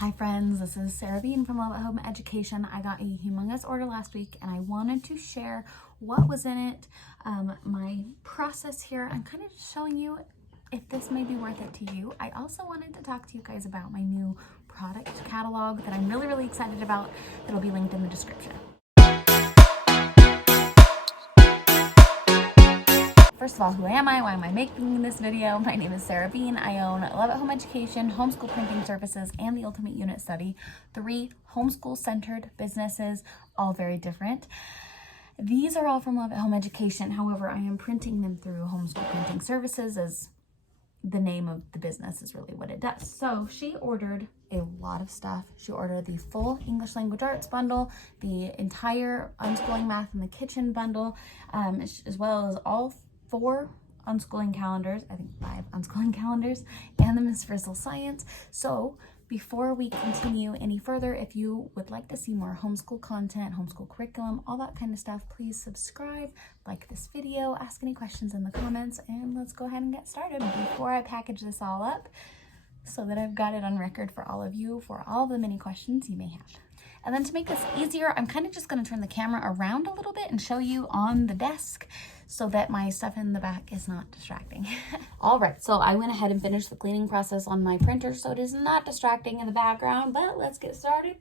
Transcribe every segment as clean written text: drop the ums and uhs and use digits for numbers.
Hi friends, this is Sarah Bean from Love at Home Education. I got a humongous order last week and I wanted to share what was in it, my process here, and kind of just showing you if this may be worth it to you. I also wanted to talk to you guys about my new product catalog that I'm really excited about. It'll be linked in the description. First of all, who am I? Why am I making this video? My name is Sarah Bean. I own Love at Home Education, Homeschool Printing Services, and the Ultimate Unit Study. 3 homeschool-centered businesses, all very different. These are all from Love at Home Education. However, I am printing them through Homeschool Printing Services, as the name of the business is really what it does. So she ordered a lot of stuff. She ordered the full English Language Arts bundle, the entire Unschooling Math in the Kitchen bundle, as well as all 4 unschooling calendars, I think 5 unschooling calendars, and the Miss Frizzle Science. So before we continue any further, if you would like to see more homeschool content, homeschool curriculum, all that kind of stuff, please subscribe, like this video, ask any questions in the comments, and let's go ahead and get started before I package this all up so that I've got it on record for all of you for all the many questions you may have. And then to make this easier, I'm kind of just going to turn the camera around a little bit and show you on the desk so that my stuff in the back is not distracting. All right, so I went ahead and finished the cleaning process on my printer so it is not distracting in the background, but let's get started.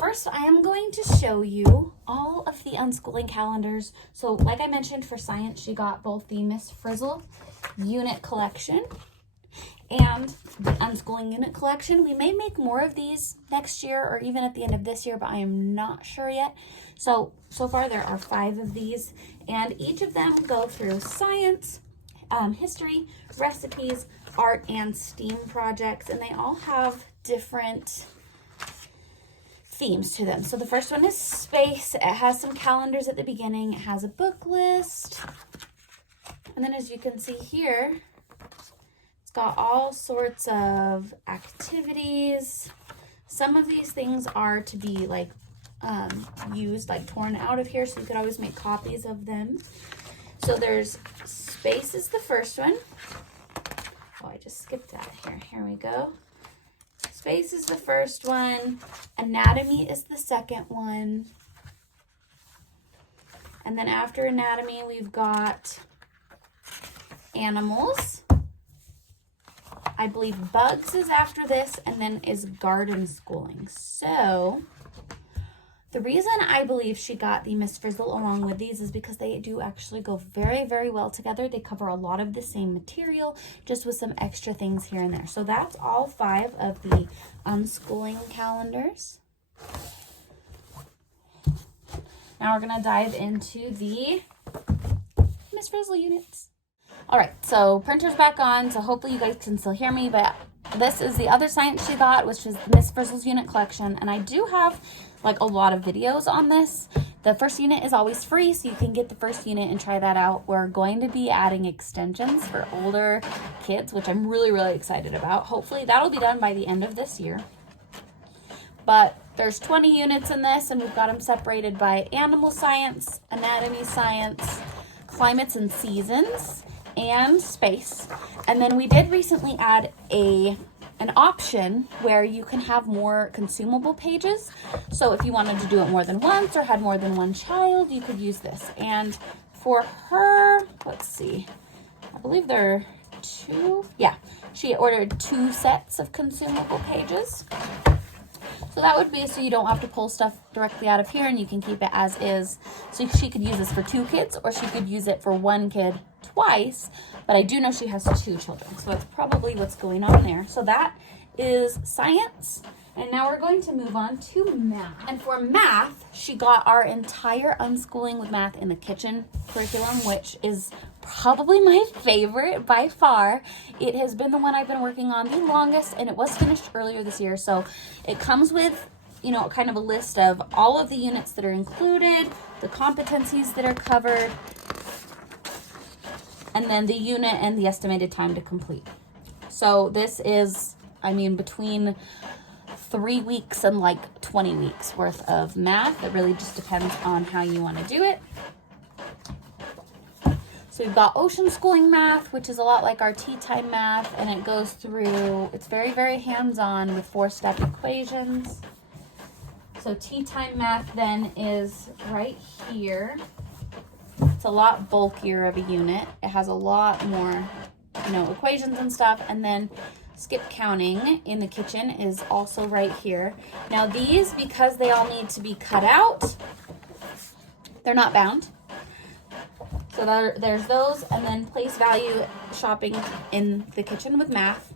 First, I am going to show you all of the unschooling calendars. So like I mentioned, for science, she got both the Miss Frizzle unit collection and the unschooling unit collection. We may make more of these next year or even at the end of this year, but I am not sure yet. So far there are 5 of these, and each of them go through science, history, recipes, art, and STEAM projects, and they all have different themes to them. So the first one is space. It has some calendars at the beginning. It has a book list. And then as you can see here, it's got all sorts of activities. Some of these things are to be like used, like torn out of here, so you could always make copies of them. So there's space is the first one. Oh, I just skipped that here. Here we go. Space is the first one. Anatomy is the second one. And then after anatomy, we've got animals. I believe bugs is after this, and then is garden schooling. So the reason I believe she got the Miss Frizzle along with these is because they do actually go very well together. They cover a lot of the same material, just with some extra things here and there. So that's all 5 of the unschooling calendars. Now we're gonna dive into the Miss Frizzle units. All right, so printer's back on, so hopefully you guys can still hear me, but this is the other science she got, which is the Miss Frizzle's unit collection, and I do have like a lot of videos on this. The first unit is always free, so you can get the first unit and try that out. We're going to be adding extensions for older kids, which I'm really excited about. Hopefully that'll be done by the end of this year. But there's 20 units in this, and we've got them separated by animal science, anatomy science, climates and seasons, and space. And then we did recently add an option where you can have more consumable pages. So if you wanted to do it more than once or had more than one child, you could use this. And for her, let's see, I believe there are 2. Yeah, she ordered 2 sets of consumable pages. So that would be so you don't have to pull stuff directly out of here, and you can keep it as is. So she could use this for 2 kids, or she could use it for 1 kid twice, but I do know she has 2 children, so that's probably what's going on there. So that is science, and now we're going to move on to math. And for math, she got our entire Unschooling with Math in the Kitchen curriculum, which is probably my favorite by far. It has been the one I've been working on the longest, and it was finished earlier this year. So it comes with, you know, kind of a list of all of the units that are included, the competencies that are covered, and then the unit and the estimated time to complete. So this is, I mean, between 3 weeks and like 20 weeks worth of math. It really just depends on how you want to do it. So we've got Ocean Schooling Math, which is a lot like our Tea Time Math, and it goes through, it's very, very hands-on with 4-step equations. So Tea Time Math then is right here. It's a lot bulkier of a unit. It has a lot more, equations and stuff. And then Skip Counting in the kitchen is also right here. Now these, because they all need to be cut out, they're not bound. So there's those, and then Place Value Shopping in the kitchen with math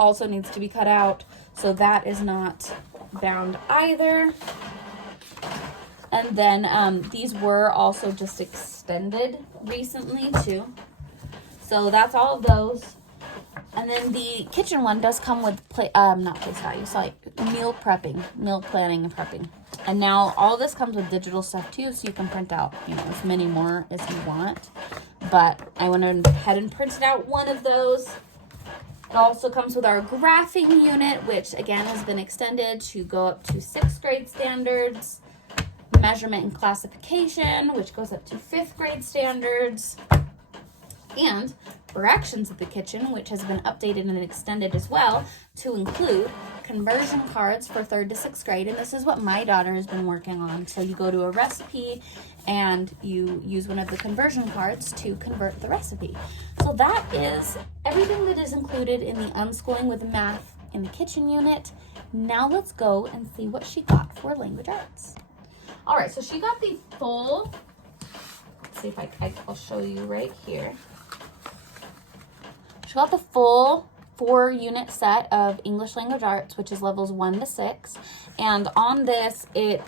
also needs to be cut out, so that is not bound either. And then these were also just extended recently too. So that's all of those. And then the kitchen one does come with not Place Value, so like meal planning and prepping. And now all this comes with digital stuff too, so you can print out, as many more as you want. But I went ahead and printed out one of those. It also comes with our graphing unit, which again has been extended to go up to 6th grade standards. Measurement and classification, which goes up to 5th grade standards. And Directions of the Kitchen, which has been updated and extended as well to include conversion cards for 3rd to 6th grade. And this is what my daughter has been working on. So you go to a recipe and you use one of the conversion cards to convert the recipe. So that is everything that is included in the Unschooling with Math in the Kitchen unit. Now let's go and see what she got for language arts. All right, so she got the full, let's see if I'll show you right here. She got the full 4-unit set of English language arts, which is levels 1 to 6. And on this, it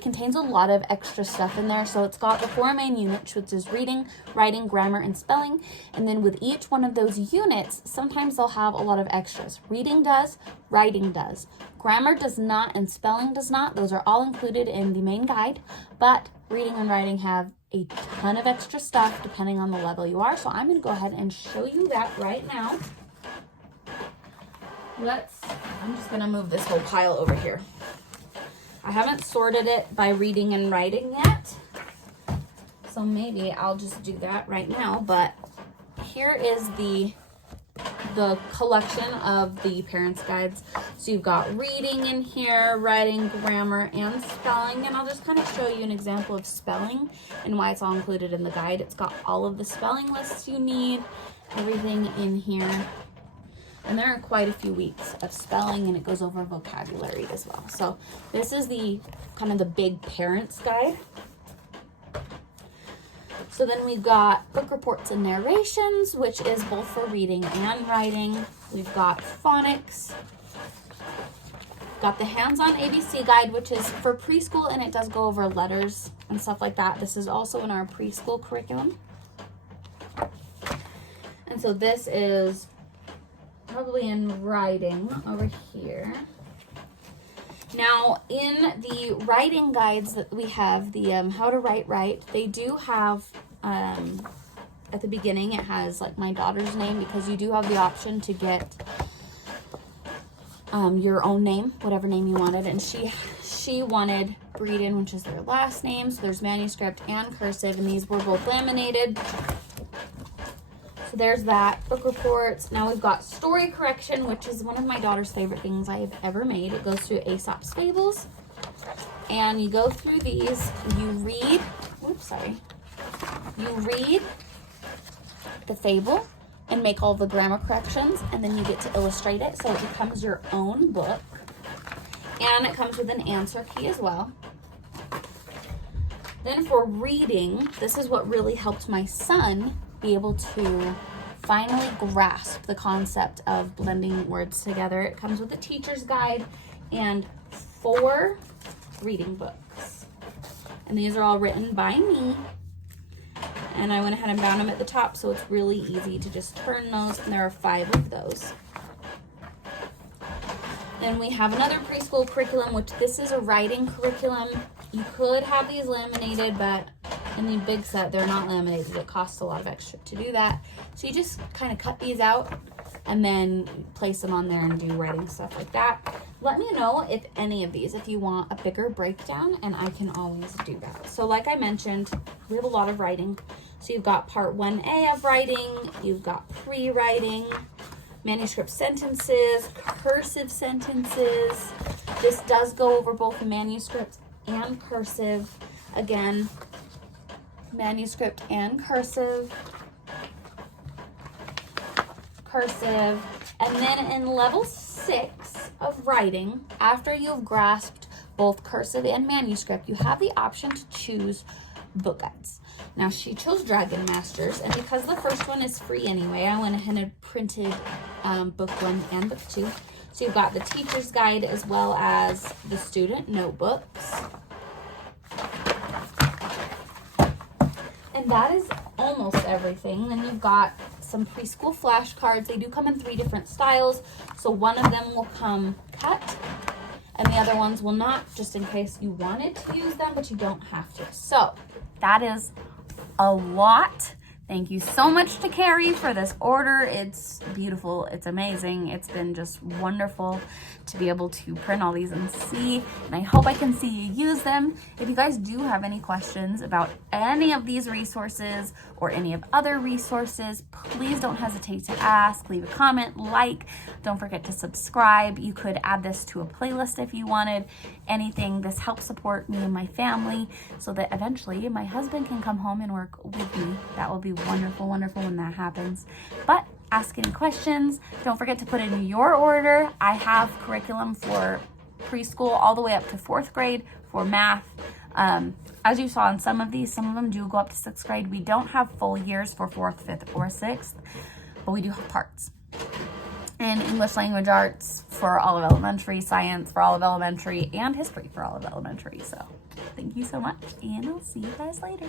contains a lot of extra stuff in there. So it's got the 4 main units, which is reading, writing, grammar, and spelling. And then with each one of those units, sometimes they'll have a lot of extras. Reading does, writing does. Grammar does not, and spelling does not. Those are all included in the main guide. But reading and writing have a ton of extra stuff depending on the level you are. So I'm going to go ahead and show you that right now. I'm just going to move this whole pile over here. I haven't sorted it by reading and writing yet, so maybe I'll just do that right now. But here is the collection of the parents' guides. So you've got reading in here, writing, grammar, and spelling. And I'll just kind of show you an example of spelling and why it's all included in the guide. It's got all of the spelling lists you need, everything in here. And there are quite a few weeks of spelling, and it goes over vocabulary as well. So this is the kind of the big parents guide. So then we've got book reports and narrations, which is both for reading and writing. We've got phonics. Got the hands-on ABC guide, which is for preschool, and it does go over letters and stuff like that. This is also in our preschool curriculum. And so this is probably in writing over here. Now, in the writing guides that we have, the How to Write Right, they do have, at the beginning, it has like my daughter's name, because you do have the option to get your own name, whatever name you wanted. And she wanted Breeden, which is their last name. So there's manuscript and cursive, and these were both laminated. So there's that. Book reports. Now we've got story correction, which is one of my daughter's favorite things I have ever made. It goes through Aesop's Fables. And you go through these, you read the fable and make all the grammar corrections, and then you get to illustrate it, so it becomes your own book. And it comes with an answer key as well. Then for reading, this is what really helped my son be able to finally grasp the concept of blending words together. It comes with a teacher's guide and 4 reading books. And these are all written by me. And I went ahead and bound them at the top, so it's really easy to just turn those, and there are 5 of those. Then we have another preschool curriculum, which this is a writing curriculum. You could have these laminated, but in the big set, they're not laminated. It costs a lot of extra to do that. So you just kind of cut these out and then place them on there and do writing stuff like that. Let me know if any of these, if you want a bigger breakdown, and I can always do that. So like I mentioned, we have a lot of writing. So you've got part 1A of writing, you've got pre-writing, manuscript sentences, cursive sentences. This does go over both the manuscript and cursive. Again, manuscript and cursive. And then in level 6 of writing, after you've grasped both cursive and manuscript, you have the option to choose book guides. Now she chose Dragon Masters, and because the first one is free anyway, I went ahead and printed book 1 and book 2. So you've got the teacher's guide as well as the student notebooks. And that is almost everything. Then you've got some preschool flashcards. They do come in 3 different styles. So one of them will come cut and the other ones will not, just in case you wanted to use them, but you don't have to. So that is a lot. Thank you so much to Carrie for this order. It's beautiful. It's amazing. It's been just wonderful to be able to print all these and see. And I hope I can see you use them. If you guys do have any questions about any of these resources or any of other resources, please don't hesitate to ask. Leave a comment, like. Don't forget to subscribe. You could add this to a playlist if you wanted. Anything. This helps support me and my family so that eventually my husband can come home and work with me. That will be wonderful, wonderful when that happens. But ask any questions. Don't forget to put in your order. I have curriculum for preschool all the way up to 4th grade for math. As you saw in some of these, some of them do go up to 6th grade. We don't have full years for 4th, 5th, or 6th, but we do have parts. And English language arts for all of elementary, science for all of elementary, and history for all of elementary. So thank you so much, and I'll see you guys later.